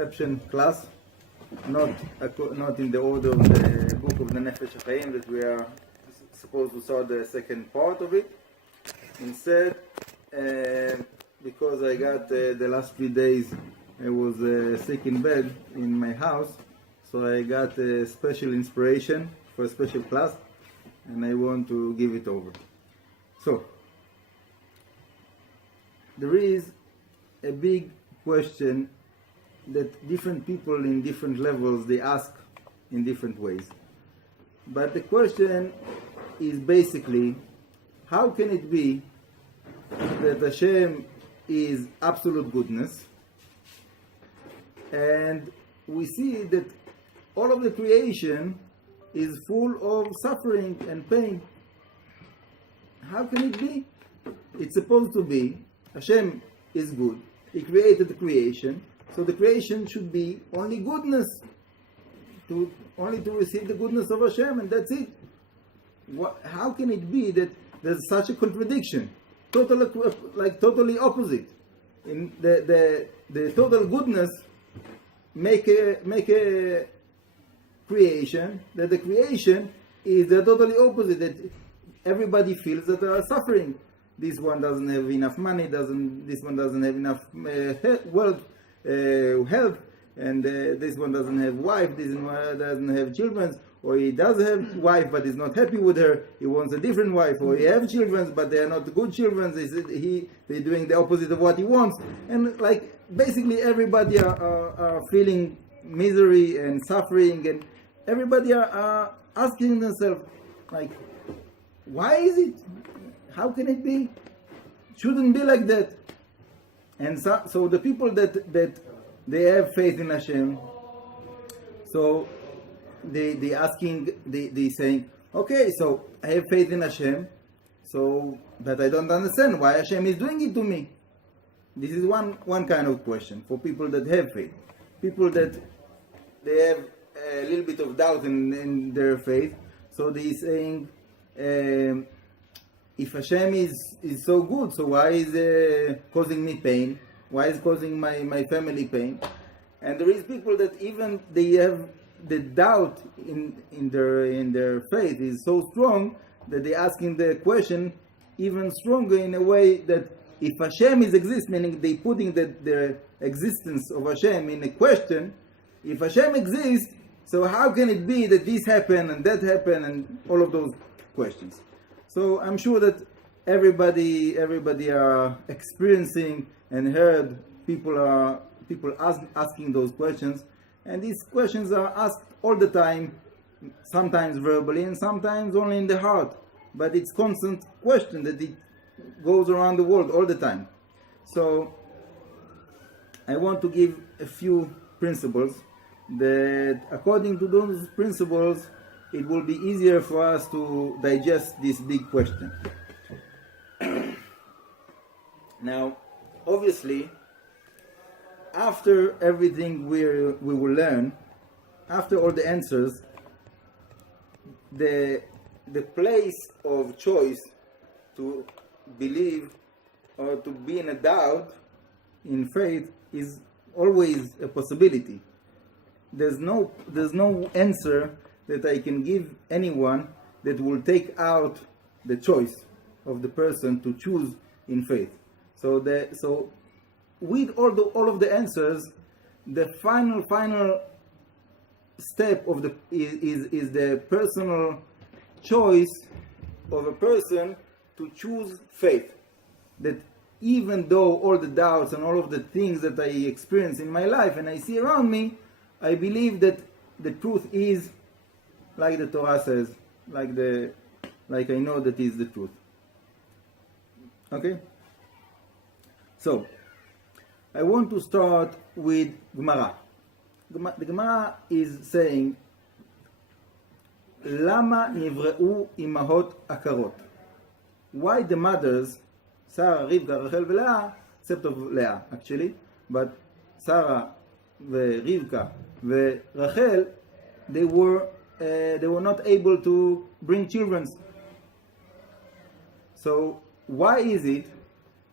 conception class, not in the order of the book of the Nefesh HaChaim that we are supposed to start the second part of it. Instead, because I got the last 3 days I was sick in bed in my house, so I got a special inspiration for a special class, and I want to give it over. So, there is a big question that different people in different levels, they ask in different ways. But the question is basically, how can it be that Hashem is absolute goodness, and we see that all of the creation is full of suffering and pain? How can it be? It's supposed to be, Hashem is good. He created the creation, so the creation should be only goodness, only to receive the goodness of Hashem, and that's it. How can it be that there's such a contradiction? Totally opposite. In the total goodness make a creation, that the creation is the totally opposite, that everybody feels that they are suffering. This one doesn't have enough money, this one doesn't have enough health, and this one doesn't have wife, this one doesn't have children, or he does have wife but is not happy with her, he wants a different wife, or he have children but they are not good children, they're doing the opposite of what he wants, and basically everybody are feeling misery and suffering, and everybody are asking themselves, why is it? How can it be? Shouldn't be like that. And so the people that they have faith in Hashem, so they saying, okay, so I have faith in Hashem, but I don't understand why Hashem is doing it to me. This is one kind of question for people that have faith. People that they have a little bit of doubt in their faith, so they saying, if Hashem is so good, so why is causing me pain? Why is causing my family pain? And there is people that even they have the doubt in their faith is so strong that they asking the question even stronger, in a way that if Hashem is exist, meaning they putting the existence of Hashem in a question. If Hashem exists, so how can it be that this happened and that happened, and all of those questions? So I'm sure that everybody are experiencing and heard people asking those questions, and these questions are asked all the time, sometimes verbally and sometimes only in the heart. But it's constant question that it goes around the world all the time. So I want to give a few principles that, according to those principles, it will be easier for us to digest this big question. Now, obviously, after everything we will learn, after all the answers, the place of choice to believe or to be in a doubt in faith is always a possibility. There's no answer that I can give anyone that will take out the choice of the person to choose in faith. So with all of the answers, the final step of is the personal choice of a person to choose faith. That even though all the doubts and all of the things that I experience in my life and I see around me, I believe that the truth is like the Torah says, like I know that is the truth. Okay? So, I want to start with Gemara. The Gemara is saying, Lama nivreu imahot akarot? Why the mothers, Sarah, Rivka, Rachel, Leah, except of Leah actually, but Sarah, Rivka, Rachel, they were not able to bring children. So why is it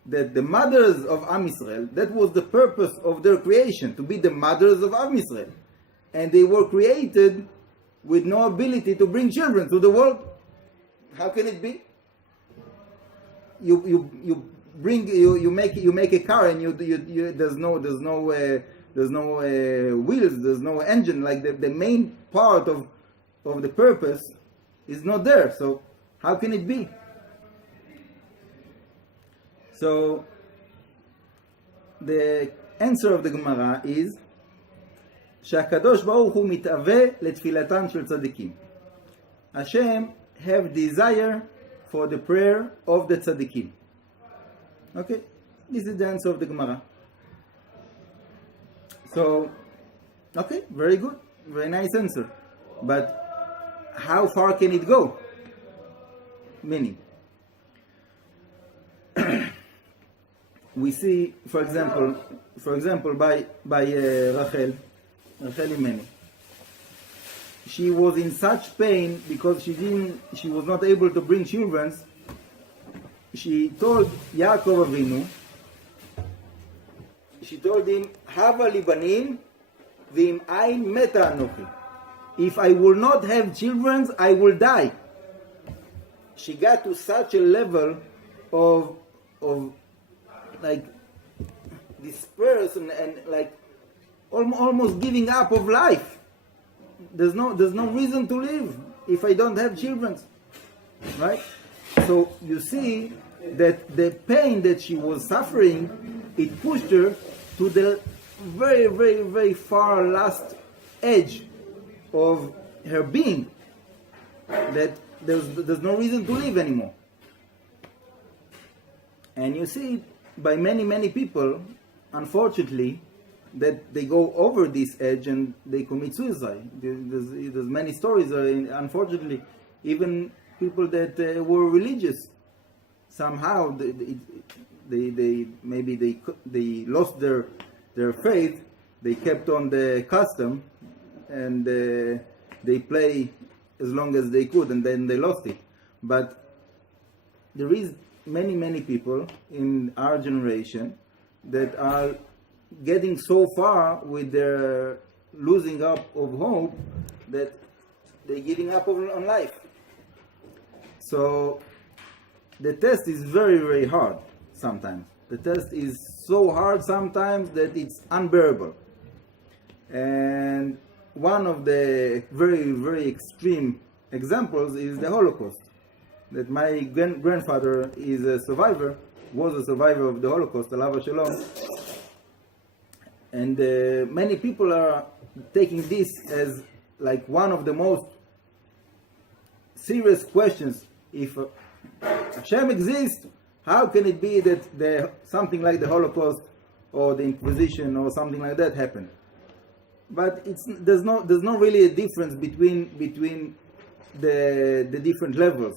that the mothers of Am Yisrael, that was the purpose of their creation, to be the mothers of Am Yisrael. And they were created with no ability to bring children to the world. How can it be? You make a car and there's no wheels, there's no engine. Like the main part of the purpose is not there. So how can it be? So the answer of the Gemara is שהקדוש ברוך הוא מתאווה לתפילתן של צדיקים. Hashem have desire for the prayer of the tzaddikim. Okay, this is the answer of the Gemara. So, okay, very good, very nice answer. But how far can it go? Meaning, we see, for example, by Rachel Imeni. She was in such pain because she was not able to bring children. She told Yaakov Avinu, she told him, Hava li banim v'im ain meta anochi. If I will not have children, I will die. She got to such a level of like despair and like almost giving up of life. There's no reason to live if I don't have children, right? So you see that the pain that she was suffering, it pushed her to the very, very, very far last edge of her being, that there's no reason to live anymore. And you see by many, many people, unfortunately, that they go over this edge and they commit suicide. There's many stories, unfortunately, even people that were religious, somehow they lost their faith, they kept on the custom, and they play as long as they could, and then they lost it. But there is many people in our generation that are getting so far with their losing up of hope that they're giving up on life. So the test is very, very hard sometimes. The test is so hard sometimes that it's unbearable. And one of the very, very extreme examples is the Holocaust. That my grandfather is a survivor, was a survivor of the Holocaust, Alav Shalom. And many people are taking this as like one of the most serious questions. If Hashem exists, how can it be that something like the Holocaust or the Inquisition or something like that happened? But there's not really a difference between the different levels.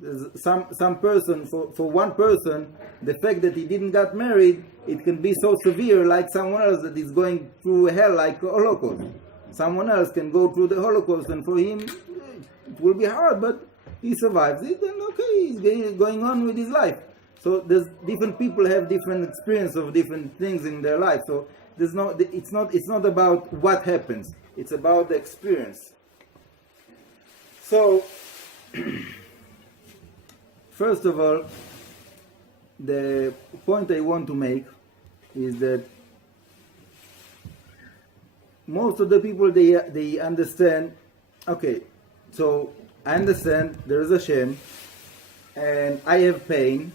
There's some person, for one person, the fact that he didn't get married, it can be so severe like someone else that is going through hell like a Holocaust. Someone else can go through the Holocaust and for him it will be hard, but he survives it and okay, he's going on with his life. So there's different people have different experience of different things in their life. So it's not about what happens, it's about the experience. So first of all, the point I want to make is that most of the people they understand, okay, so I understand there is a Hashem and I have pain,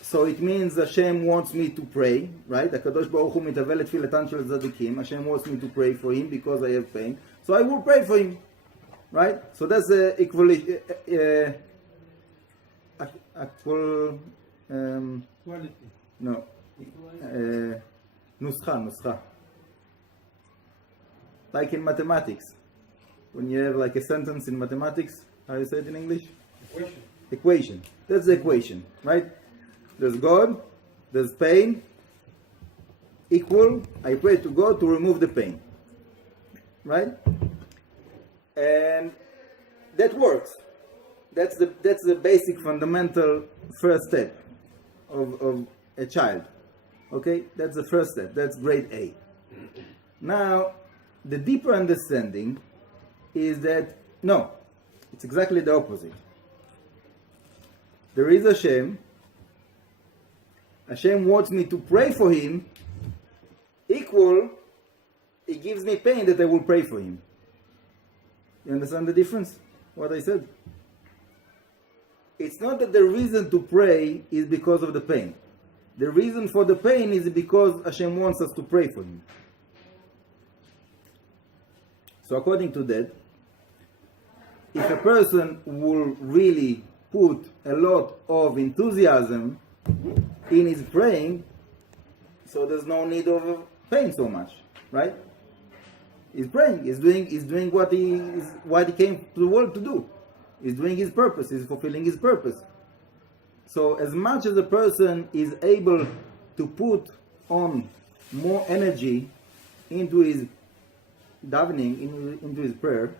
so it means Hashem wants me to pray, right? HaKadosh Baruch Hu mitaveh letfilatan shel tzadikim. Hashem wants me to pray for him because I have pain, so I will pray for him, right? So that's the equality. Quality. No. Nuskha. Like in mathematics. When you have like a sentence in mathematics, how you say it in English? Equation. That's the equation, right? There's God, there's pain, equal, I pray to God to remove the pain. Right? And that works. That's the basic fundamental first step. of a child. Okay, that's the first step. That's grade A. Now, the deeper understanding is that no, it's exactly the opposite. There is Hashem. Hashem wants me to pray for him. Equal, it gives me pain that I will pray for him. You understand the difference? What I said? It's not that the reason to pray is because of the pain. The reason for the pain is because Hashem wants us to pray for him. So according to that, if a person will really put a lot of enthusiasm in his praying, so there's no need of pain so much, right? He's praying, he's doing what he came to the world to do. He's doing his purpose, he's fulfilling his purpose. So as much as a person is able to put on more energy into his davening, into his prayer,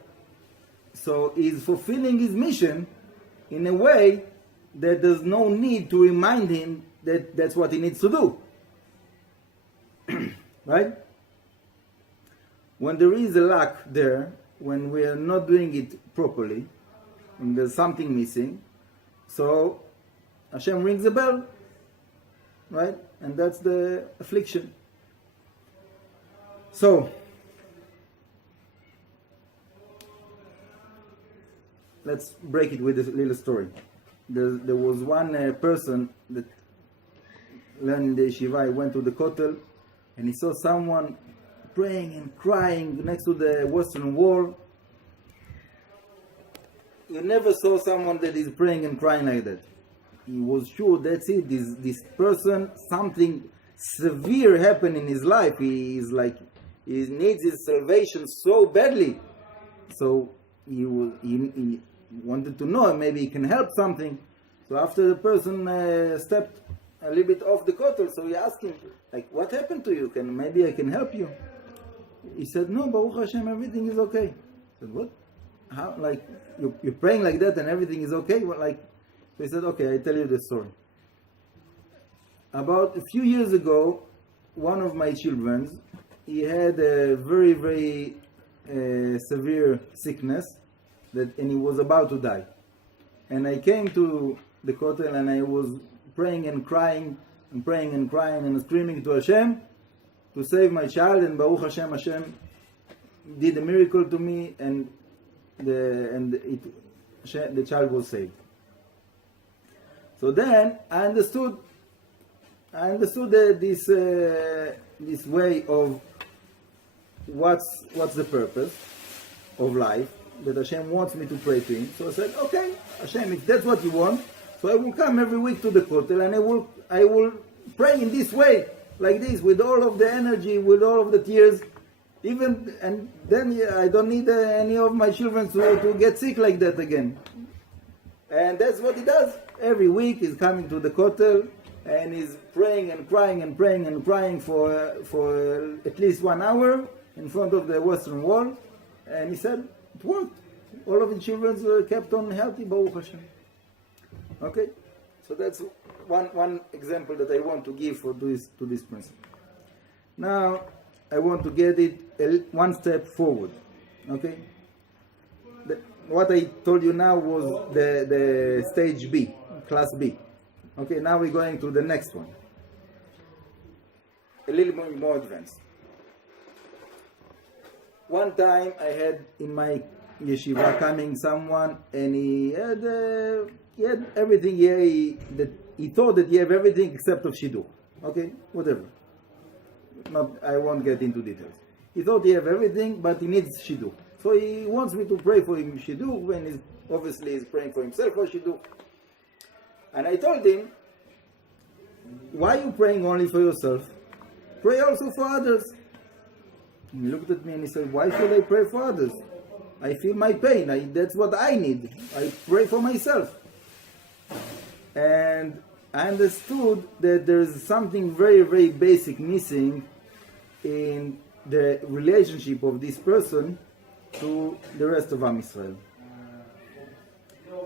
so he's fulfilling his mission in a way that there's no need to remind him that that's what he needs to do. Right? When there is a lack there, when we are not doing it properly, and there's something missing, so Hashem rings a bell, right? And that's the affliction. So, let's break it with a little story. There was one person that learned in the yeshiva. He went to the kotel and he saw someone praying and crying next to the western wall. You never saw someone that is praying and crying like that. He was sure that's it. This person, something severe happened in his life. He needs his salvation so badly. So he wanted to know, maybe he can help something. So after the person stepped a little bit off the kotel, so he asked him, like, what happened to you? Maybe I can help you? He said, no, Baruch Hashem, everything is okay. I said, what? How? Like, you're praying like that and everything is okay? Well, like, so he said, okay, I tell you the story. About a few years ago, one of my children, he had a very, very severe sickness, and he was about to die. And I came to the kotel and I was praying and crying and praying and crying and screaming to Hashem to save my child, and Baruch Hashem, Hashem did a miracle to me, and the child was saved. So then I understood this way of what's the purpose of life, that Hashem wants me to pray to him. So I said, okay, Hashem, if that's what you want, so I will come every week to the kotel and I will pray in this way, like this, with all of the energy, with all of the tears, and then I don't need any of my children to get sick like that again. And that's what he does. Every week he's coming to the kotel and he's praying and crying and praying and crying for at least 1 hour in front of the western wall. And he said, it worked. All of the children kept on healthy, Baruch Hashem. Okay? So that's one example that I want to give to this principle. Now, I want to get it one step forward. Okay? What I told you now was the stage B, class B. Okay, now we're going to the next one. A little bit more advanced. One time I had in my yeshiva coming someone, and he had everything here. He thought that he had everything except of shidduch. Okay, whatever. I won't get into details. He thought he had everything, but he needs shidduch. So he wants me to pray for him shidduch, when he's praying for himself for shidduch. And I told him, why are you praying only for yourself? Pray also for others. And he looked at me and he said, why should I pray for others? I feel my pain. That's what I need. I pray for myself. And I understood that there is something very, very basic missing in the relationship of this person to the rest of Am Yisrael.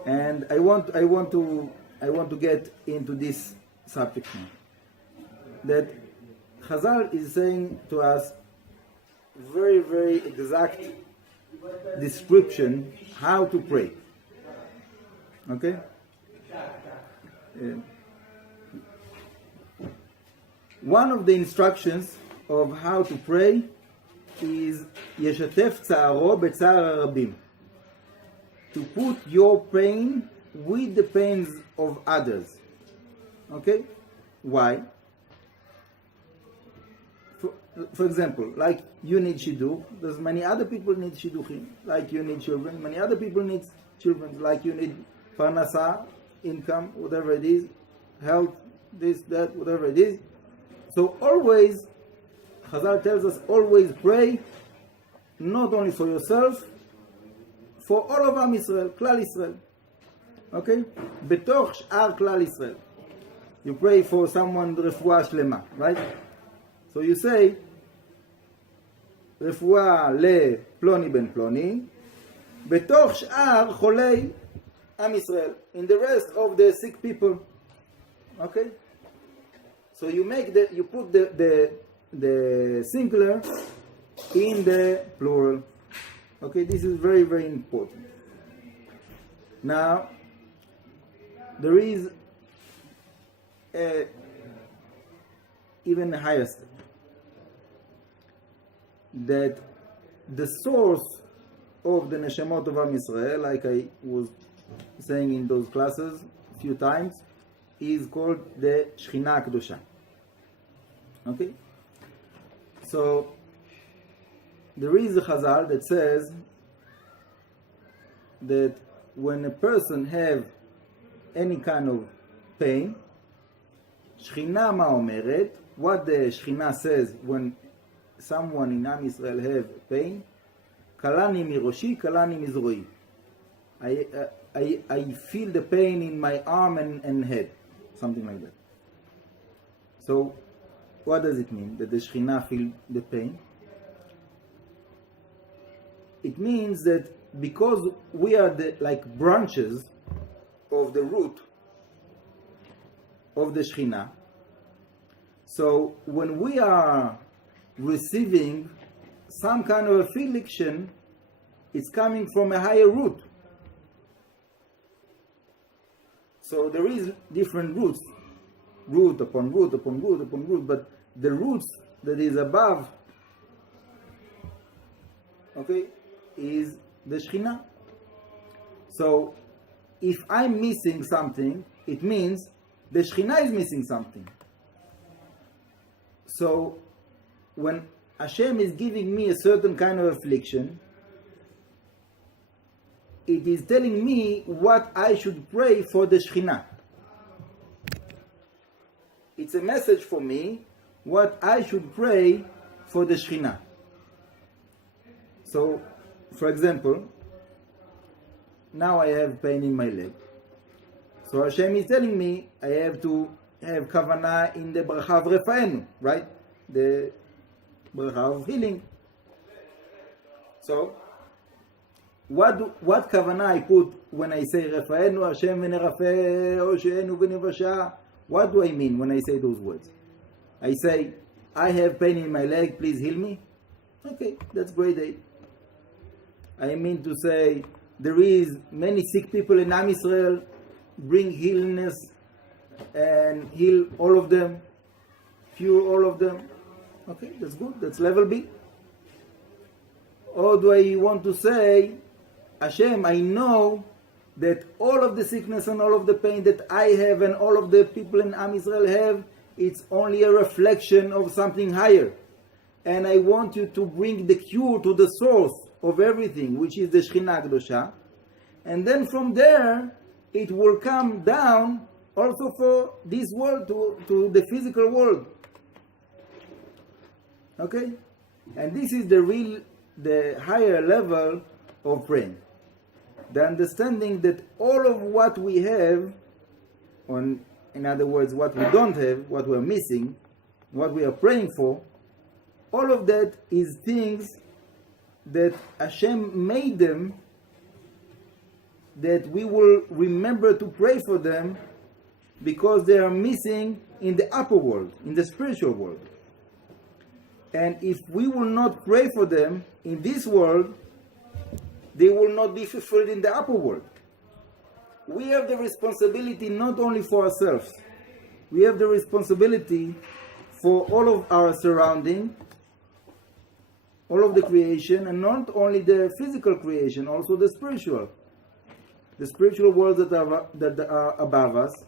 And I want to get into this subject now. That Chazal is saying to us very, very exact description how to pray. Okay? One of the instructions of how to pray is Yeshatef Tza'aro B'Tza'ar Rabim. To put your pain with the pains of others. Okay? Why? For example, like you need shidduch, there's many other people need shidduchim. Like you need children, many other people need children. Like you need parnasa, income, whatever it is, health, this, that, whatever it is. So always, Chazal tells us, always pray, not only for yourself, for all of Am Yisrael, Klal Yisrael. Okay? Betoch Sh'ar Klal Yisrael. You pray for someone, refuah shlema, right? So you say, רפואה לפלוני בן פלוני, בתוך שאר חולי עם ישראל, in the rest of the sick people. Okay? So you put the singular in the plural. Okay, this is very, very important. Now, there is even a higher step. That the source of the Neshemot of Am Yisrael, like I was saying in those classes a few times, is called the Shechina Kedosha. Okay? So, there is a Chazal that says that when a person have any kind of pain, Shechina ma omeret, what the Shechina says when someone in Am Yisrael have pain, kalani miroshi, kalani mizroi. I feel the pain in my arm and head, something like that. So, what does it mean that the Shechina feel the pain? It means that because we are like branches of the root of the Shechina, so when we are receiving some kind of affliction, it's coming from a higher root. So there is different roots, root upon root upon root upon root, but the roots that is above, okay, is the Shechina. So if I'm missing something, it means the Shechina is missing something. So when Hashem is giving me a certain kind of affliction, it is telling me what I should pray for the Shechina. It's a message for me what I should pray for the Shechina. So, for example, now I have pain in my leg. So Hashem is telling me I have to have kavanah in the bracha of refaenu, right? The bracha of healing. So, what kavanah I put when I say refaenu Hashem v'nerafe osheenu v'nivasha? What do I mean when I say those words? I say, I have pain in my leg, please heal me. Okay, that's great. I mean to say, there is many sick people in Am Yisrael, bring healness and heal all of them, cure all of them. Okay, that's good, that's level B. Or do I want to say, Hashem, I know that all of the sickness and all of the pain that I have and all of the people in Am Yisrael have, it's only a reflection of something higher. And I want you to bring the cure to the source of everything, which is the Shechina Kedosha. And then from there, it will come down also for this world, to the physical world. Okay? And this is the higher level of praying. The understanding that all of what we have, in other words, what we don't have, what we're missing, what we are praying for, all of that is things that Hashem made them, that we will remember to pray for them because they are missing in the upper world, in the spiritual world. And if we will not pray for them in this world, they will not be fulfilled in the upper world. We have the responsibility not only for ourselves, we have the responsibility for all of our surrounding, all of the creation, and not only the physical creation, also the spiritual worlds that are above us,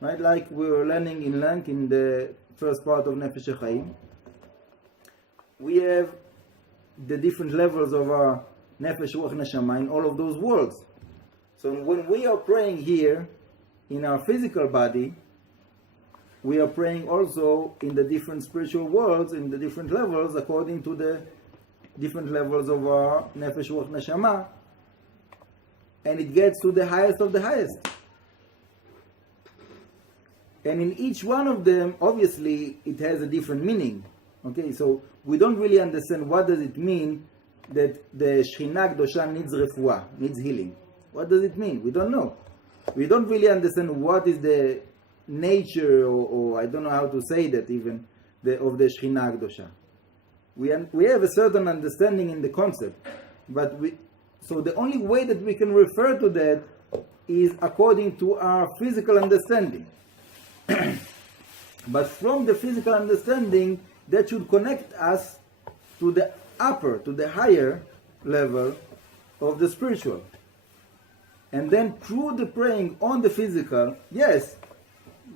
right? Like we were learning in Lank in the first part of Nefesh HaChaim. We have the different levels of our Nefesh, Ruach, Neshama in all of those worlds. So when we are praying here in our physical body, we are praying also in the different spiritual worlds, in the different levels, according to the different levels of our Nefesh, Ruach, Neshama, and it gets to the highest of the highest. And in each one of them, obviously, it has a different meaning. Okay, so we don't really understand what does it mean that the Shekhinah Kedosha needs refuah, needs healing. What does it mean? We don't know. We don't really understand what is the nature, or I don't know how to say that even, of the Shekhinah Kedosha. We have a certain understanding in the concept, but so the only way that we can refer to that is according to our physical understanding. But from the physical understanding, that should connect us to the upper, to the higher level of the spiritual. And then through the praying on the physical, yes,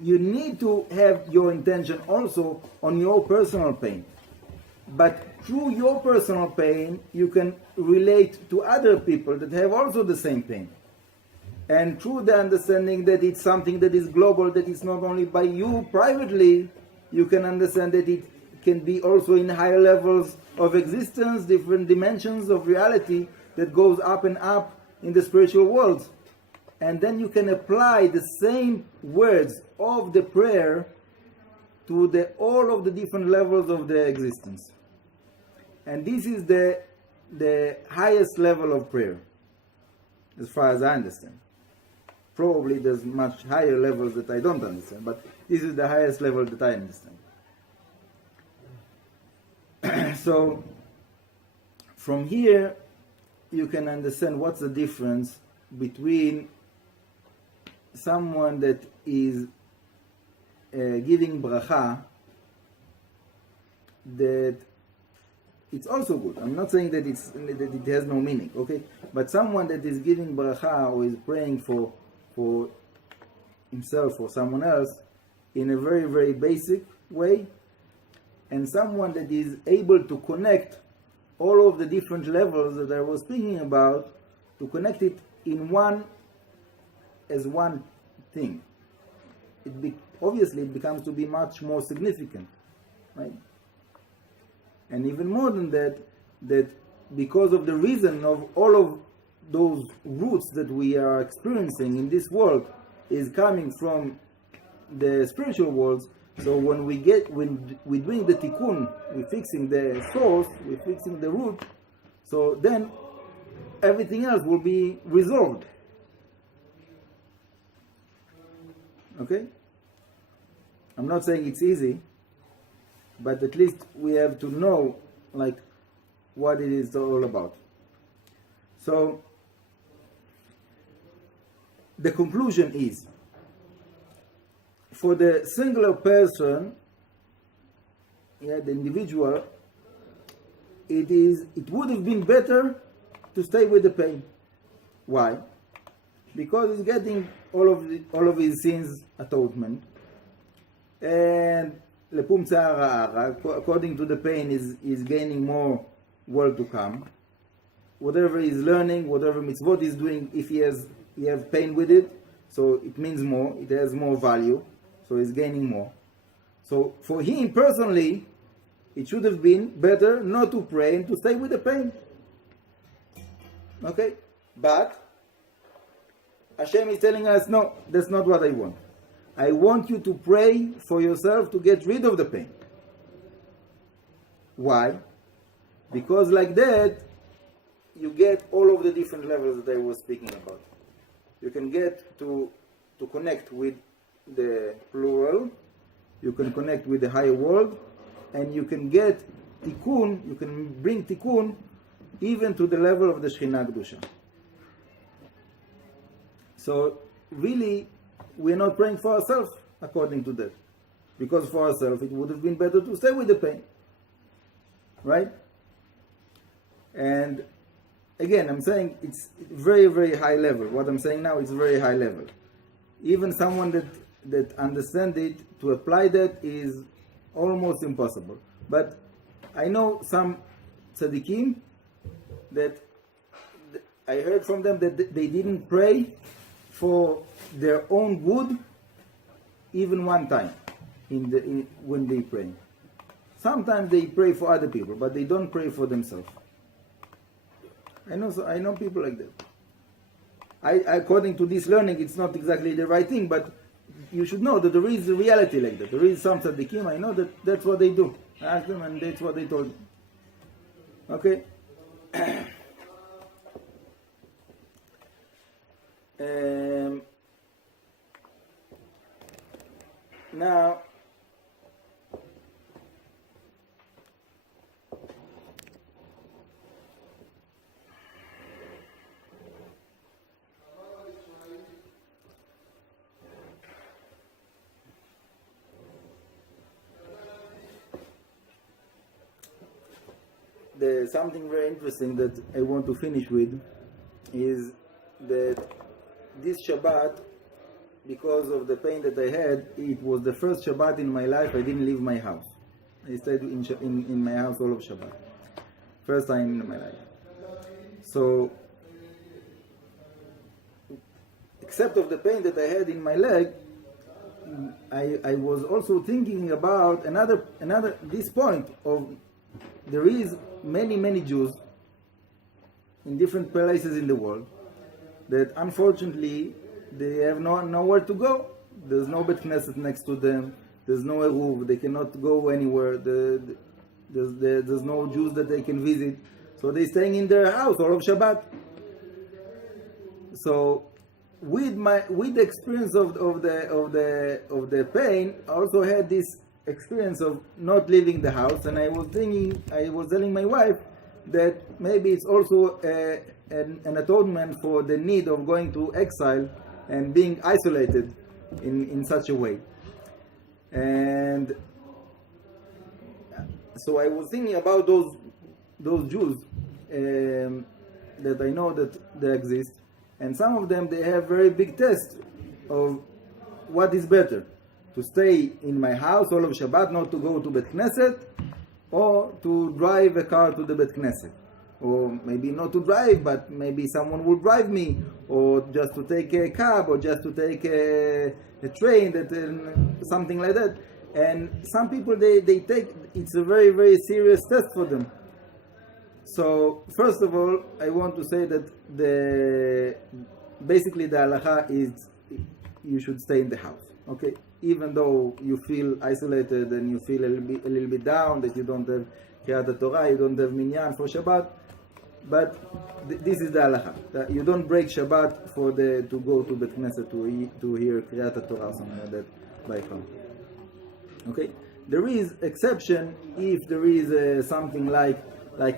you need to have your intention also on your personal pain. But through your personal pain, you can relate to other people that have also the same pain. And through the understanding that it's something that is global, that it's not only by you privately, you can understand that it can be also in higher levels of existence, different dimensions of reality that goes up and up in the spiritual world. And then you can apply the same words of the prayer to all of the different levels of the existence. And this is the highest level of prayer, as far as I understand. Probably there's much higher levels that I don't understand, but this is the highest level that I understand. So, from here, you can understand what's the difference between someone that is giving bracha, that it's also good. I'm not saying that it has no meaning, okay? But someone that is giving bracha or is praying for himself or someone else in a very, very basic way, and someone that is able to connect all of the different levels that I was speaking about, to connect it in one thing. Obviously it becomes to be much more significant, right? And even more than that because of the reason of all of those roots that we are experiencing in this world is coming from the spiritual worlds. So when we're doing the tikkun, we're fixing the source, we're fixing the root, so then everything else will be resolved. Okay? I'm not saying it's easy, but at least we have to know like what it is all about. So the conclusion is, for the singular person, the individual, it would have been better to stay with the pain. Why? Because he's getting all of his sins atonement, and lepum tzara, according to the pain, is gaining more world to come. Whatever he's learning, whatever mitzvot he's doing, if he has pain with it, so it means more, it has more value, so he's gaining more. So for him personally, it should have been better not to pray and to stay with the pain. Okay? But Hashem is telling us, no, that's not what I want. I want you to pray for yourself to get rid of the pain. Why? Because like that, you get all of the different levels that I was speaking about. You can get to connect with the plural, you can connect with the higher world, and you can get tikkun, you can bring tikkun even to the level of the Shekhinah Kedusha. So really, we're not praying for ourselves according to that. Because for ourselves, it would have been better to stay with the pain. Right? And again, I'm saying it's very, very high level. What I'm saying now is very high level. Even someone that understands it, to apply that is almost impossible. But I know some tzaddikim that I heard from them that they didn't pray for their own good even one time when they pray. Sometimes they pray for other people, but they don't pray for themselves. I know people like that. According to this learning, it's not exactly the right thing, but you should know that there is a reality like that. There is some tzaddikim, I know that that's what they do. I asked them and that's what they told me. Okay? Now, there's something very interesting that I want to finish with is that this Shabbat, because of the pain that I had, it was the first Shabbat in my life I didn't leave my house. I stayed in my house all of Shabbat. First time in my life. So, except of the pain that I had in my leg, I was also thinking about this point of there is many Jews in different places in the world that unfortunately they have nowhere to go. There's no Bet Knesset next to them. There's no Eruv. They cannot go anywhere. There's no Jews that they can visit. So they're staying in their house all of Shabbat. So with the experience of the pain, I also had this experience of not leaving the house, and I was telling my wife that maybe it's also an atonement for the need of going to exile and being isolated in such a way. And so I was thinking about those Jews that I know that they exist, and some of them they have very big test of what is better, to stay in my house all of Shabbat, not to go to Bet Knesset, or to drive a car to the Bet Knesset. Or maybe not to drive, but maybe someone will drive me, or just to take a cab, or just to take a train, something like that. And some people, they take, it's a very, very serious test for them. So, first of all, I want to say that basically the halacha is you should stay in the house, okay? Even though you feel isolated and you feel a little bit down, that you don't have Kriyat Torah, you don't have Minyan for Shabbat, but this is the halacha. That you don't break Shabbat to go to Bet Knesset to hear Kriyat Torah or something like that by phone. Okay? There is exception if there is something like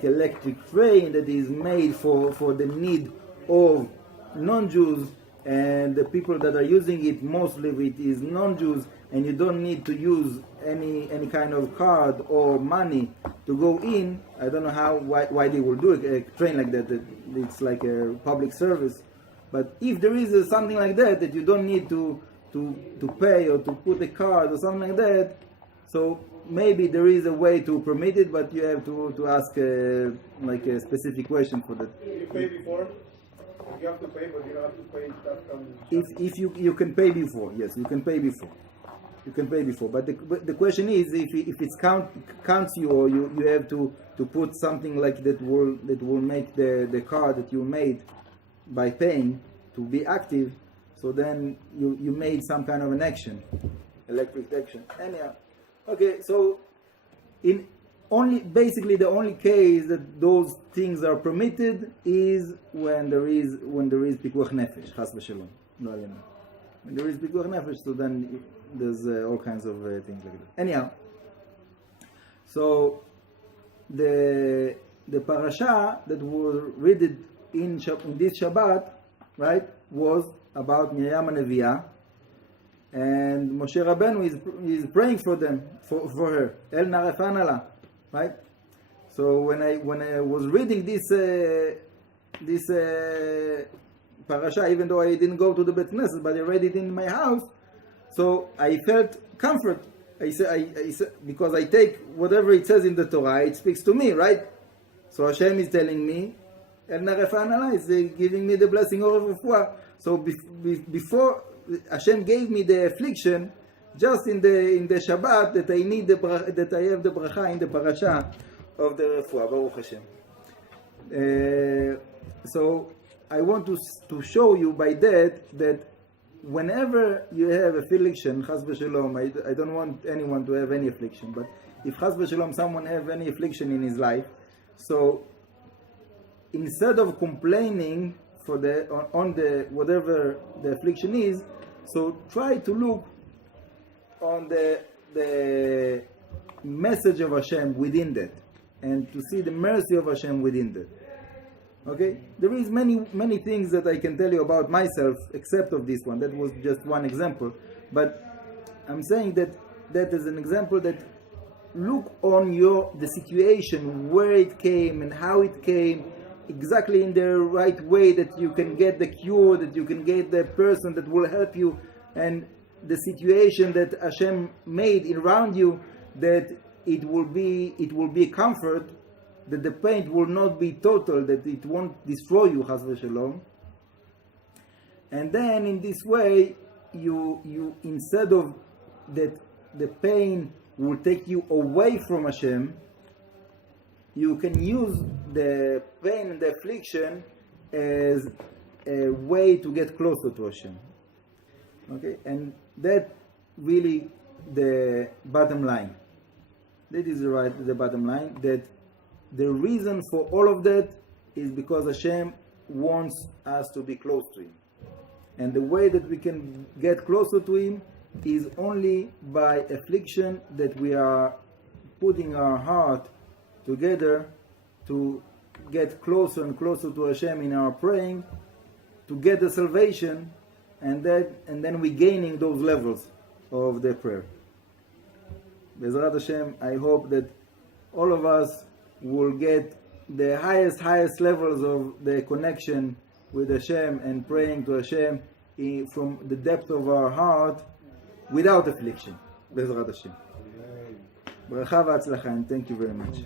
electric train that is made for the need of non-Jews, and the people that are using it, mostly it is non-Jews, and you don't need to use any kind of card or money to go in. I don't know why they will do a train like that. It's like a public service. But if there is something like that you don't need to pay or to put a card or something like that, so maybe there is a way to permit it, but you have to ask a specific question for that. You pay before? You have to pay, but you don't have to pay that. If you can pay before, yes, you can pay before. You can pay before, but the question is if it counts you, or you have to put something like that will make the card that you made by paying to be active. So then you made some kind of an action, electric action. Anyhow, okay. So basically the only case that those things are permitted is when there is pikuach nefesh, chas v'shalom, lo alena. When there is pikuach nefesh, so then there's all kinds of things like that. Anyhow, so the parasha that was read in this Shabbat, right, was about Miriam Neviah, and Moshe Rabbeinu is praying for them, for her. El narefan ala, right? So when I was reading this parasha, even though I didn't go to the Beit Knesset, but I read it in my house, so I felt comfort. I said, because I take whatever it says in the Torah, it speaks to me, right? So Hashem is telling me, El narefan ala, is giving me the blessing of refuah. So before Hashem gave me the affliction, just in the Shabbat, that I need that I have the bracha in the parasha of the refuah. Baruch Hashem. So I want to show you by that whenever you have affliction, chas v'shalom, I don't want anyone to have any affliction, but if chas v'shalom someone have any affliction in his life, so instead of complaining for on the whatever the affliction is, so try to look on the message of Hashem within that, and to see the mercy of Hashem within that. Okay, there is many things that I can tell you about myself, except of this one. That was just one example, but I'm saying that is an example that look on the situation, where it came and how it came, exactly in the right way, that you can get the cure, that you can get the person that will help you, and the situation that Hashem made around you, that it will be a comfort, that the pain will not be total, that it won't destroy you, chas v'shalom. And then in this way, you instead of that the pain will take you away from Hashem, you can use the pain and the affliction as a way to get closer to Hashem. Okay, and that really the bottom line. That is the bottom line. That the reason for all of that is because Hashem wants us to be close to Him, and the way that we can get closer to Him is only by affliction, that we are putting our heart together to get closer and closer to Hashem in our praying, to get the salvation, and then we gaining those levels of the prayer. Bezrat Hashem, I hope that all of us will get the highest levels of the connection with Hashem and praying to Hashem from the depth of our heart without affliction. Bezrat Hashem. Bracha v'atzlacha, and thank you very much.